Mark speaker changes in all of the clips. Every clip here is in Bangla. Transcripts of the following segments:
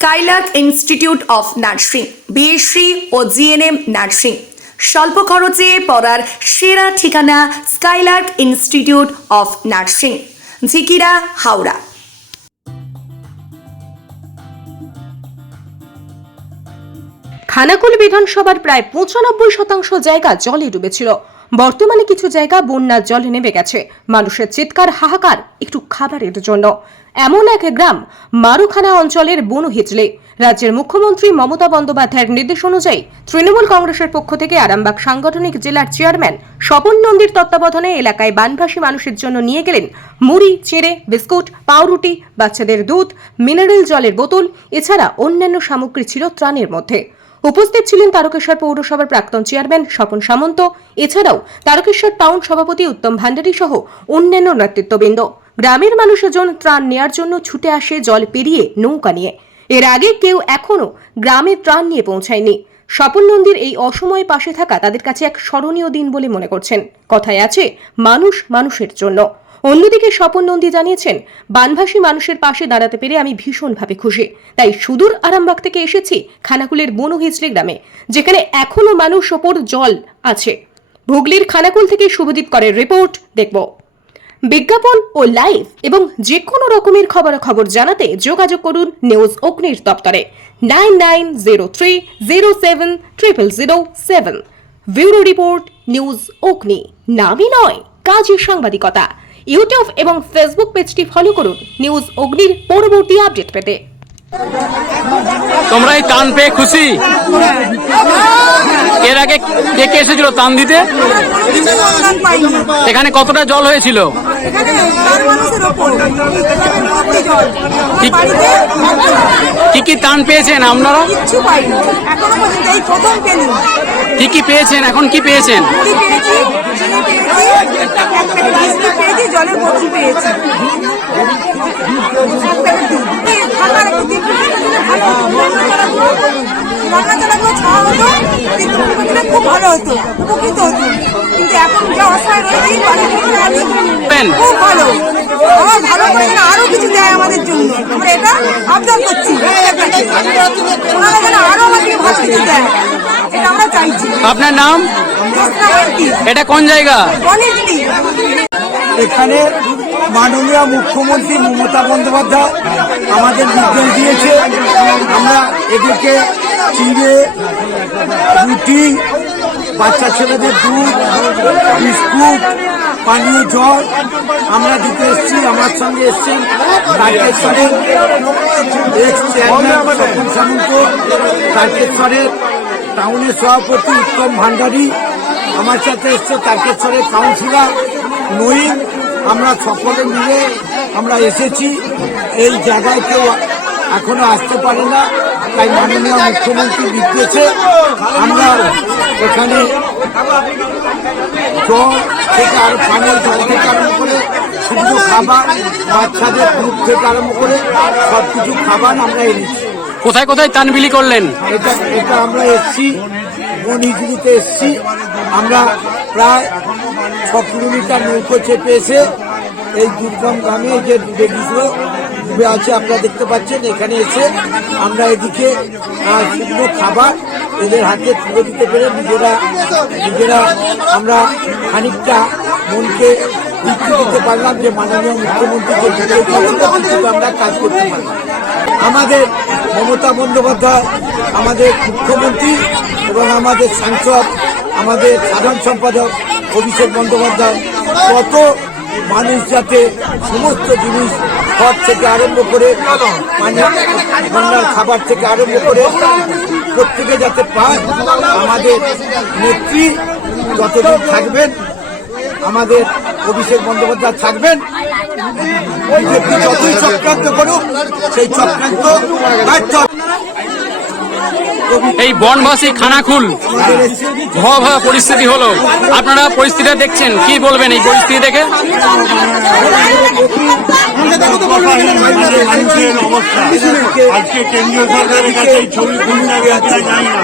Speaker 1: Skylark institute of nursing BSc O GNM nursing স্বল্প খরচে পড়ার সেরা ঠিকানা Skylark institute of nursing Jhikira, Howrah.
Speaker 2: Khanakul বিধানসভার প্রায় পঁচানব্বই শতাংশ জায়গা জলে ডুবেছিল। বর্তমানে কিছু জায়গা বন্যার জলে নেমে গেছে। মানুষের চিৎকার, হাহাকার একটু খাবারের জন্য। এমন এক গ্রাম মারুখানা অঞ্চলের বনু হিজলে রাজ্যের মুখ্যমন্ত্রী মমতা বন্দ্যোপাধ্যায়ের নির্দেশ অনুযায়ী তৃণমূল কংগ্রেসের পক্ষ থেকে আরামবাগ সাংগঠনিক জেলার চেয়ারম্যান স্বপন নন্দীর তত্ত্বাবধানে এলাকায় বানভাসী মানুষের জন্য নিয়ে গেলেন মুড়ি, চিড়ে, বিস্কুট, পাউরুটি, বাচ্চাদের দুধ, মিনারেল জলের বোতল, এছাড়া অন্যান্য সামগ্রী ছিল ত্রাণের মধ্যে। উপস্থিত ছিলেন তারকেশ্বর পৌরসভার প্রাক্তন চেয়ারম্যান স্বপন সামন্ত। এছাড়াও তারকেশ্বর টাউন সভাপতি উত্তম ভান্ডারী সহ অন্যান্য নেতৃত্ববৃন্দ। গ্রামের মানুষজন ত্রাণ নেয়ার জন্য ছুটে আসে, জল পেরিয়ে নৌকা নিয়ে। এর আগে কেউ এখনও গ্রামে ত্রাণ নিয়ে পৌঁছায়নি। স্বপন নন্দীর এই অসময়ে পাশে থাকা তাদের কাছে এক স্মরণীয় দিন বলে মনে করছেন। কথায় আছে, মানুষ মানুষের জন্য। অন্যদিকে স্বপন নন্দী জানিয়েছেন, বানভাসী মানুষের পাশে দাঁড়াতে পেরে আমি ভীষণভাবে খুশি। তাই সুদূর আরামবাগ থেকে এসেছি খানাকুলের বনু হিজলি গ্রামে, যেখানে এখনও মানুষ ওপর জল আছে। হুগলির খানাকুল থেকে শুভদীপ করের রিপোর্ট, দেখব। বিজ্ঞাপন ও লাইভ এবং যে কোনো রকমের খবরাখবর জানাতে যোগাযোগ করুন নিউজ অগ্নির দপ্তরে। Nine nine zero three zero seven triple zero seven. Bureau report, news Agni. নামই নয় কাজের সাংবাদিকতা। ইউটিউব এবং ফেসবুক পেজটি ফলো করুন নিউজ অগ্নির পরবর্তী আপডেট পেতে।
Speaker 3: তোমরা এই টান পেয়ে খুশি? এর আগে কে কে এসেছিল টান দিতে? এখানে কতটা জল হয়েছিল?
Speaker 4: এখানে চার মানুষের ওপর।
Speaker 3: কি কি টান পেয়েছেন আপনারা?
Speaker 4: কিচ্ছু পাইনি। এখনও পর্যন্ত এই প্রথম পেলি
Speaker 3: কি কি পেয়েছেন? এখন কি পেয়েছেন?
Speaker 4: মুড়ি পেয়েছি চিনি পেয়েছি এক প্যাকেট বিস্কুট পেয়েছি জলের বোতল পেয়েছি। এক প্যাকেট দুধ। এই থাকার একটু দিন দিলে হতো রান্না চালাগুলো ছাওয়া হতো তিন খুব ভালো হতো উপকৃত হতো কিন্তু এখন যা অসহায় রয়েছে বাড়ির ভিতরে আছি
Speaker 3: পেন।
Speaker 4: খুব ভালো। আমার ভালো করে আরও কিছু দেয় আমাদের জন্য। আমরা এটা আবদার করছি। ওনারা যেন আরও আমাদেরকে ভালো কিছু দেয়। এটা আমরা চাইছি।
Speaker 3: আপনার নাম? এটা কোন জায়গা?
Speaker 5: এখানে মাননীয় মুখ্যমন্ত্রী মমতা বন্দ্যোপাধ্যায় আমাদের নির্দেশ দিয়েছে। আমরা এদেরকে চিড়ে রুটি বাচ্চা ছেলেদের দুধ বিস্কুট পানীয় জল, আমরা দিতে এসেছি, আমার সঙ্গে এসছেন তারকেশ্বরের এক্স চেয়ারম্যান সামন্ত টাউনের সভাপতি উত্তম ভান্ডারী, আমার সাথে এসছে তারকেশ্বরের কাউন্সিলর নঈম, আমরা সকলে মিলে আমরা এসেছি, এই জায়গায় কেউ এখনও আসতে পারে না। তাই মাননীয় মুখ্যমন্ত্রী আমরা এখানে জল থেকে আর পানীয় জল থেকে আরম্ভ করে শুকনো খাবার বাচ্চাদের দুধ থেকে আরম্ভ করে সব কিছু খাবার আমরা এনেছি।
Speaker 3: কোথায় কোথায় টান বিলি করলেন?
Speaker 5: এটা এটা আমরা এসছি বনিগিরিতে এসছি। আমরা প্রায় ছ কিলোমিটার নৌকো চেপে এসে এই দুর্গম গ্রামে যে ডুবে গিয়েছিল ডুবে আছে আপনারা দেখতে পাচ্ছেন এখানে এসে আমরা এদিকে শুকনো খাবার এদের হাতে তুলে দিতে পেরে নিজেরা নিজেরা আমরা খানিকটা মনকে তৃপ্তি দিতে পারলাম যে মাননীয় মুখ্যমন্ত্রী যে নির্দেশ দিয়েছিল, আমরা কাজ করতে পারলাম। আমাদের মমতা বন্দ্যোপাধ্যায় আমাদের মুখ্যমন্ত্রী এবং আমাদের সাংসদ আমাদের সাধারণ সম্পাদক অভিষেক বন্দ্যোপাধ্যায় কত মানুষ যাতে সমস্ত জিনিস ঘর থেকে আরম্ভ করে মানে বন্যার খাবার থেকে আরম্ভ করে প্রত্যেকে যাতে পায়, আমাদের নেত্রী যতদিন থাকবেন, আমাদের অভিষেক বন্দ্যোপাধ্যায় থাকবেন যতই চক্রান্ত করুক, সেই চক্রান্ত।
Speaker 3: এই বনবাসী
Speaker 5: খানাখুল।
Speaker 3: ভয়াবহ পরিস্থিতি হলো। আপনারা পরিস্থিতিটা দেখছেন, কি বলবেন এই পরিস্থিতি দেখে?
Speaker 6: কেন্দ্রীয় সরকারের কাছে ছবি আপনারা জানি না।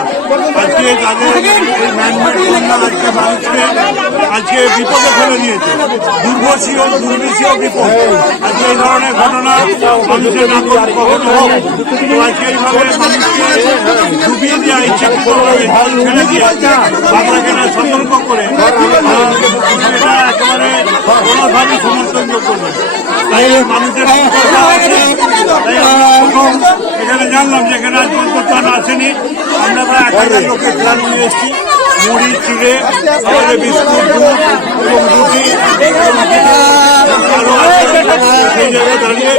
Speaker 6: আজকে তাদের এই ম্যানমেড বন্যা আজকে বিপদে ফেলে দিয়েছে। দুর্বশী ও বিপদ। আজকে এই ধরনের ঘটনা মানুষের কখনো হোক। আজকে এইভাবে মানুষকে ডুবিয়ে দেওয়া ইচ্ছাকৃতভাবে জল ছেড়ে দিয়ে না সতর্ক করে সেটা একেবারে কোনোভাবেই সমর্থনযোগ্য নয় তাই মানুষের সতর্কতা আছে তাই আমরা প্রথম এখানে জানলাম যে এখানে আজ আসেনি আমরা প্রায় এক হাজার লোকের প্ল্যান নিয়ে এসেছি মুড়ি চিড়ে আমাদের বিস্কুট দুধ এবং রুটি সেই জায়গায় দাঁড়িয়ে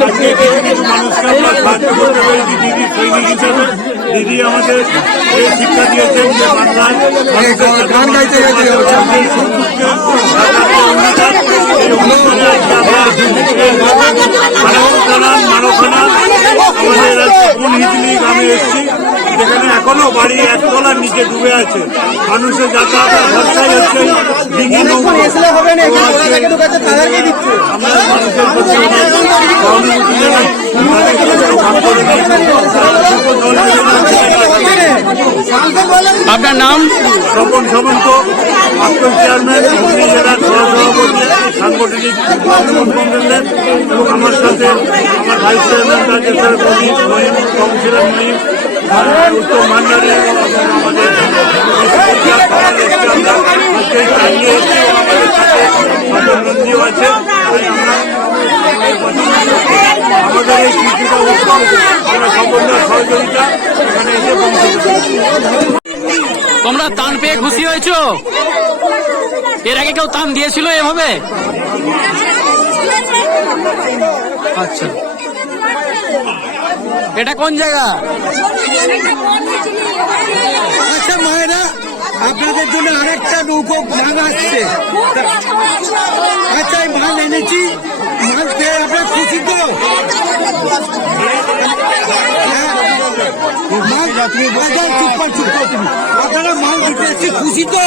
Speaker 6: আজকে কিছু কিছু মানুষকে আমরা সাহায্য করতে পেরেছি দিদি সৈনিক হিসেবে দিদি আমাদের এই শিক্ষা দিয়েছেন যে বাংলার গান গাইতে হিজলি গ্রামে এসেছি। যেখানে এখনও বাড়ি একতলার নিচে ডুবে আছে। মানুষের যাতায়াতের ভরসাই হচ্ছে ডিঙি নৌকো আমরা মানুষের
Speaker 3: আপনার নাম?
Speaker 6: স্বপন সামন্ত প্রাক্তন চেয়ারম্যান হুগলি সাংগঠনিক এবং আমার সাথে আমার vice chairman Mahim councillor Mahim Uttam আমাদের আমাদের সাথে আছে তাই আমরা আমাদের এই কৃষিটা উৎসব আমরা সম্পূর্ণ সহযোগিতা এখানে এসে পৌঁছে দিচ্ছি।
Speaker 3: তোমরা তান পেয়ে খুশি হয়েছো? এর আগে কেউ তান দিয়েছিল এভাবে? আচ্ছা। এটা কোন জায়গা?
Speaker 5: আচ্ছা মায়েরা, আপনাদের জন্য আরেকটা নৌকো মাল আসছে। আচ্ছা মাল এনেছি। মাল পেয়ে আপনার খুশি তো? মাল দিতে খুশি তো